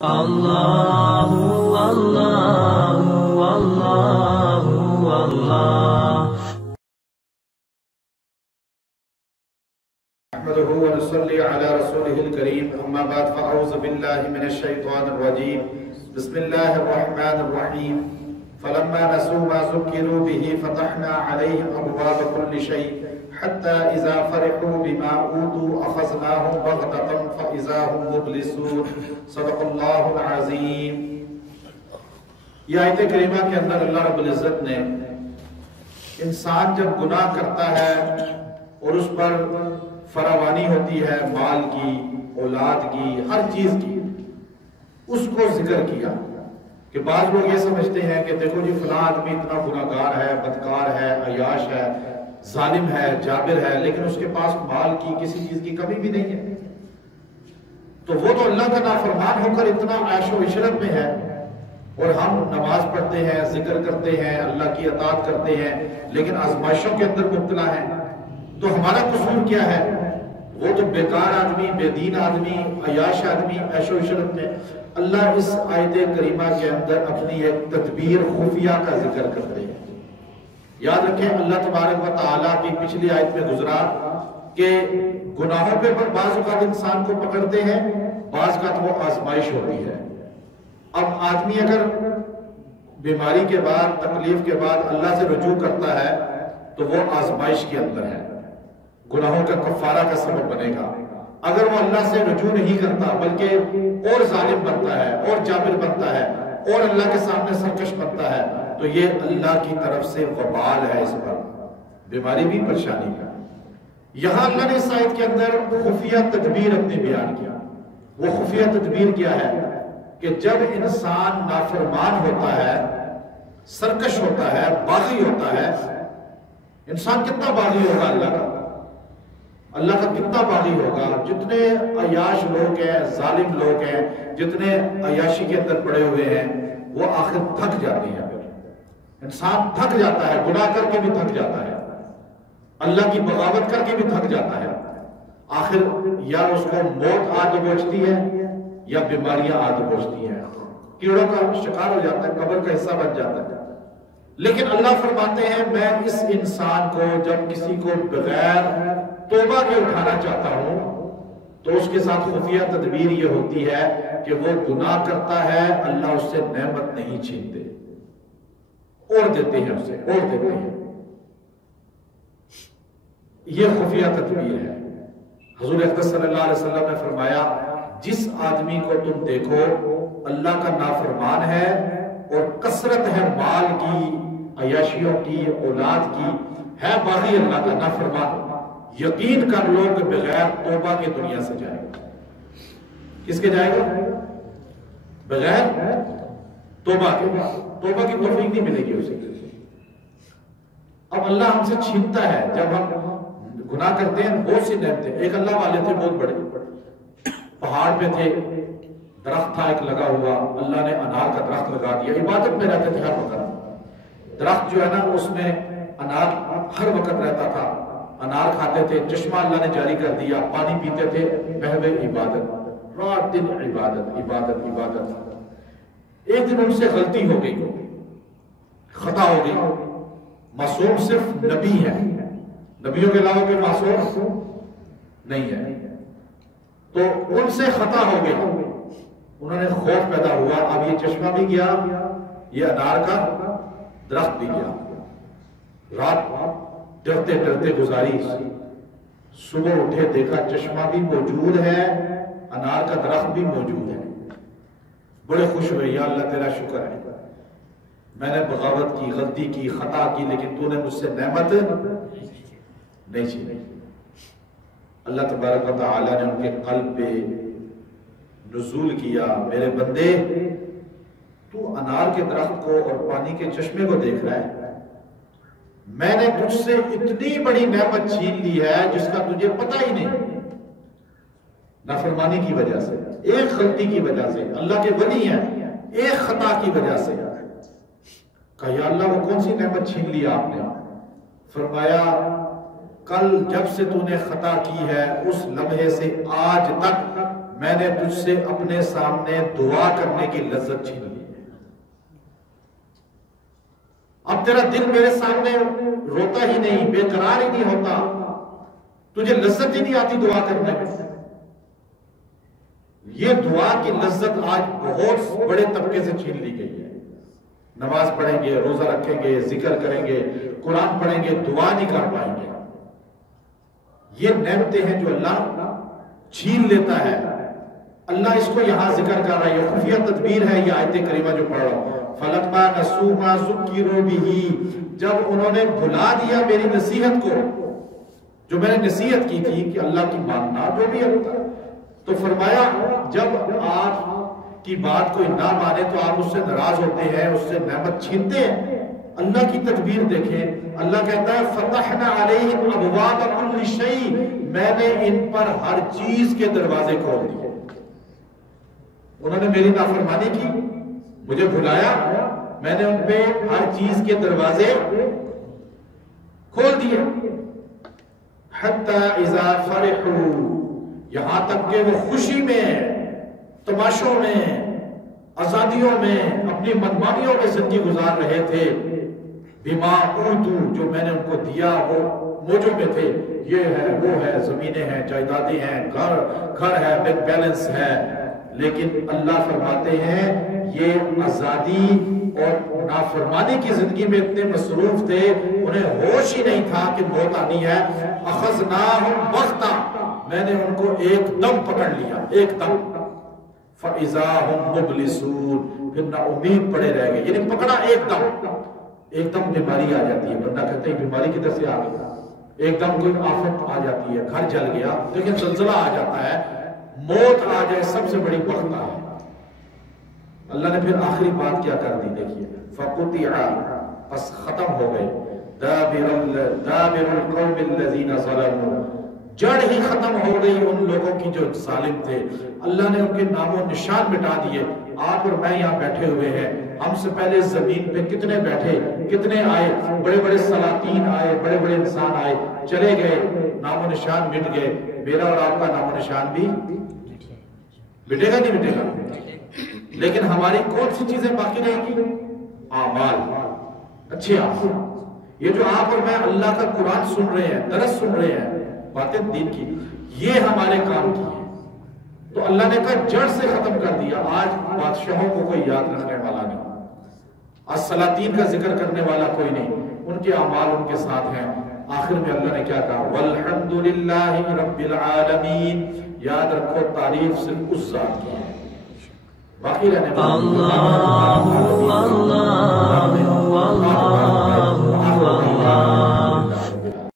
اللہ اللہ اللہ اللہ نحمده ونصلي على رسوله الكريم اما بعد فاعوذ بالله من الشيطان الرجيم بسم الله الرحمن الرحيم فلما نسوا ما ذكروا به فتحنا عليهم ابواب كل شيء حتى اذا فرحوا بما اوتوا اخذناهم بغتة فاذا هم مبلسون صدق الله العظيم۔ یہ آیت کریمہ کے اندر اللہ رب العزت نے انسان جب گناہ کرتا ہے اور اس پر فراوانی ہوتی ہے مال کی، اولاد کی، ہر چیز کی، اس کو ذکر کیا کہ بعض لوگ یہ سمجھتے ہیں کہ دیکھو جی فلاں آدمی اتنا گناہگار ہے، بدکار ہے، عیاش ہے، ظالم ہے، جابر ہے، لیکن اس کے پاس مال کی کسی چیز کی کمی بھی نہیں ہے، تو وہ تو اللہ کا نافرمان ہو کر اتنا عیش و عشرت میں ہے، اور ہم نماز پڑھتے ہیں، ذکر کرتے ہیں، اللہ کی اطاعت کرتے ہیں، لیکن آزمائشوں کے اندر مبتلا ہیں، تو ہمارا قصور کیا ہے؟ وہ تو بیکار آدمی، بے دین آدمی، عیاش آدمی، عیش و عشرت میں۔ اللہ اس آیت کریمہ کے اندر اپنی ایک تدبیر خفیہ کا ذکر کرتے ہیں۔ یاد رکھیں اللہ تبارک و تعالیٰ کی پچھلی آیت میں گزرا کہ گناہوں پہ بعض اوقات انسان کو پکڑتے ہیں، بعض اوقات وہ آزمائش ہوتی ہے۔ اب آدمی اگر بیماری کے بعد، تکلیف کے بعد اللہ سے رجوع کرتا ہے تو وہ آزمائش کے اندر ہے، گناہوں کا کفارہ کا سبب بنے گا۔ اگر وہ اللہ سے رجوع نہیں کرتا بلکہ اور ظالم بنتا ہے، اور جابر بنتا ہے، اور اللہ کے سامنے سرکش بنتا ہے، تو یہ اللہ کی طرف سے وبال ہے اس پر، بیماری بھی، پریشانی کا۔ یہاں اللہ نے اس آیت کے اندر خفیہ تدبیر اپنی بیان کیا۔ وہ خفیہ تدبیر کیا ہے کہ جب انسان نافرمان ہوتا ہے، سرکش ہوتا ہے، باغی ہوتا ہے، انسان کتنا باغی ہوگا اللہ کا کتنا باغی ہوگا؟ جتنے عیاش لوگ ہیں، ظالم لوگ ہیں، جتنے عیاشی کے اندر پڑے ہوئے ہیں، وہ آخر تھک جاتے ہیں۔ انسان تھک جاتا ہے، گناہ کر کے بھی تھک جاتا ہے، اللہ کی بغاوت کر کے بھی تھک جاتا ہے، آخر یا اس کو موت آ دبوچتی ہے یا بیماریاں آ دبوچتی ہیں، کیڑوں کا شکار ہو جاتا ہے، قبر کا حصہ بن جاتا ہے۔ لیکن اللہ فرماتے ہیں میں اس انسان کو جب کسی کو بغیر توبہ کے اٹھانا چاہتا ہوں تو اس کے ساتھ خفیہ تدبیر یہ ہوتی ہے کہ وہ گناہ کرتا ہے، اللہ اس سے نعمت نہیں چھینتے، اور دیتے ہیں اسے، اور دیتے ہیں۔ یہ خفیہ تدبیر ہے۔ حضور اکرم صلی اللہ علیہ وسلم نے فرمایا جس آدمی کو تم دیکھو اللہ کا نافرمان ہے اور کثرت ہے مال کی، عیاشیوں کی، اولاد کی، ہے باغی اللہ کا نافرمان، یقین کر لو کہ بغیر توبہ کے دنیا سے جائے گا۔ کس کے جائے گا؟ بغیر توبہ کے، توبہ کی توفیق نہیں ملے گی اسے۔ اب اللہ ہم سے چھینتا ہے جب ہم گناہ کرتے ہیں، بہت سی نعمتیں۔ ایک اللہ والے تھے بہت بڑے، پہاڑ پہ تھے، درخت تھا ایک لگا ہوا، اللہ نے انار کا درخت لگا دیا، عبادت میں رہتے تھے ہر وقت۔ درخت جو ہے نا اس میں انار ہر وقت رہتا تھا، انار کھاتے تھے، چشمہ اللہ نے جاری کر دیا، پانی پیتے تھے، محو عبادت، رات دن عبادت عبادت عبادت۔ ایک دن ان سے غلطی ہو گئی، خطا ہو گئی۔ معصوم صرف نبی ہے، نبیوں کے علاوہ کوئی معصوم نہیں ہے، تو ان سے خطا ہو گئی۔ انہوں نے خوف پیدا ہوا، اب یہ چشمہ بھی گیا، یہ انار کا درخت بھی گیا۔ رات ڈرتے ڈرتے گزاری، صبح اٹھے دیکھا چشمہ بھی موجود ہے، انار کا درخت بھی موجود ہے۔ بڑے خوش ہوئے، یا اللہ تیرا شکر ہے، میں نے بغاوت کی، غلطی کی، خطا کی، لیکن تو نے مجھ سے نعمت نہیں چھینی۔ اللہ تبارک و تعالیٰ نے ان کے قلب پہ نزول کیا، میرے بندے تو انار کے درخت کو اور پانی کے چشمے کو دیکھ رہا ہے، میں نے تجھ سے اتنی بڑی نعمت چھین لی ہے جس کا تجھے پتہ ہی نہیں، نافرمانی کی وجہ سے، ایک غلطی کی وجہ سے، اللہ کے ولی ہیں، ایک خطا کی وجہ سے۔ کہا یا اللہ وہ کون سی نعمت چھین لی آپ نے؟ فرمایا کل جب سے تو نے خطا کی ہے اس لمحے سے آج تک میں نے تجھ سے اپنے سامنے دعا کرنے کی لذت چھین لی ہے. اب تیرا دل میرے سامنے روتا ہی نہیں، بے قرار ہی نہیں ہوتا، تجھے لذت ہی نہیں آتی دعا کرنے میں. یہ دعا کی لذت آج بہت بڑے طبقے سے چھین لی گئی ہے. نماز پڑھیں گے، روزہ رکھیں گے، ذکر کریں گے، قرآن پڑھیں گے، دعا نہیں کر پائیں گے. یہ نعمتیں ہیں جو اللہ چھین لیتا ہے. اللہ اس کو یہاں ذکر کر رہا ہے، یہ خفیہ تدبیر ہے. یہ آیت کریمہ جو پڑھ رہا ہوں، فَلَمَّا نَسُوا مَا ذُكِّرُوا بِهِ، جب انہوں نے بھلا دیا میری نصیحت کو، جو میں نے نصیحت کی تھی کہ اللہ کی ماننا جو بھی ہوتا ہے، تو فرمایا جب آپ کی بات کوئی نہ مانے تو آپ اس سے ناراض ہوتے ہیں، اس سے نعمت چھینتے ہیں. اللہ کی تدبیر دیکھیں. اللہ کہتا ہے فَتَحْنَا عَلَيْهِمْ أَبْوَابَ كُلِّ شَيْءٍ، میں نے ان پر ہر چیز کے دروازے کھول دیے. انہوں نے میری نافرمانی کی، مجھے بھلایا، میں نے ان پہ ہر چیز کے دروازے کھول دیے. حَتَّى إِذَا فَرِحُوا، یہاں تک کہ وہ خوشی میں، تماشوں میں، آزادیوں میں، اپنی منمانیوں میں زندگی گزار رہے تھے. بِمَا أُوتُوا، جو میں نے ان کو دیا وہ موجوں میں تھے، یہ ہے وہ ہے، زمینیں ہیں، جائیدادیں ہیں، گھر ہے، بینک بیلنس ہے. لیکن اللہ فرماتے ہیں یہ آزادی اور نافرمانی کی زندگی میں اتنے مصروف تھے، انہیں ہوش ہی نہیں تھا کہ موت آنی ہے. اخذناہم بغتہ، میں نے ان کو ایک دم پکڑ لیا، ایک دم. فَإِذَا هُمْ مُبْلِسُونَ، پھر نا امید پڑے رہ گئے. یعنی پکڑا ایک دم. ایک دم بیماری آ جاتی ہے، بندہ کہتے ہیں بیماری کدھر سے آ گئی. ایک دم کوئی آفت آ جاتی ہے، گھر جل گیا، لیکن زلزلہ آ جاتا ہے، موت آ جائے، سب سے بڑی بخت ہے. اللہ نے پھر آخری بات کیا کر دی، دیکھیے فَقُطِعَ، پس ختم ہو گئے. دَابِرُ الْقَوْمِ الَّذِينَ ظَلَمُوا، جڑ ہی ختم ہو گئی ان لوگوں کی جو ظالم تھے. اللہ نے ان کے نام و نشان مٹا دیے. آپ اور میں یہاں بیٹھے ہوئے ہیں، ہم سے پہلے زمین پہ کتنے بیٹھے، کتنے آئے، بڑے بڑے سلاطین آئے، بڑے بڑے انسان آئے، چلے گئے، نام و نشان مٹ گئے. میرا اور آپ کا نام و نشان بھی مٹے گا نہیں مٹے گا. لیکن ہماری کون سی چیزیں باقی رہیں گی؟ اعمال، اچھے اعمال. یہ جو آپ اور میں اللہ کا قرآن سن رہے ہیں، درس سن رہے ہیں، باتیں دین کی، یہ ہمارے کام کی ہے. تو اللہ نے کہا جڑ سے ختم کر دیا. آج بادشاہوں کو کوئی یاد رکھنے والا نہیں، آج سلاطین کا ذکر کرنے والا کوئی نہیں، ان کے اعمال ان کے ساتھ ہیں. آخر میں اللہ نے کیا کہا؟ وَالْحَمْدُ لِلَّهِ رَبِّ الْعَالَمِينَ. یاد رکھو تعریف صرف اس ذات کی ہے، باقی رہنے والا